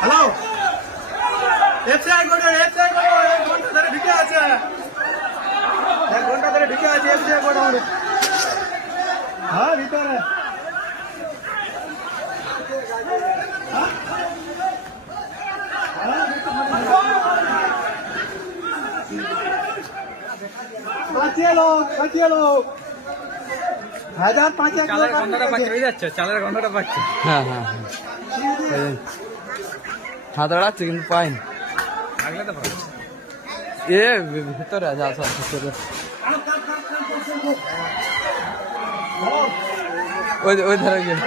Hello, FCI code, FCI code 1 ঘন্টা ধরে ঢুকে আছে, 1 ঘন্টা ধরে ঢুকে আছে এফসিআই কোড আমাদের। হ্যাঁ ভিতরে বাঁচিয়ে লোক 1005 চালের গন্ধটা পাচ্ছি, বুঝে যাচ্ছে চালের গন্ধটা পাচ্ছি। হ্যাঁ হ্যাঁ হ্যাঁ, হাত দাঁড়াচ্ছে কিন্তু পাইনি। থাকলে তো ভালো। এ ভিতরে আছে, আসা ভিতরে ওই ধারে গিয়ে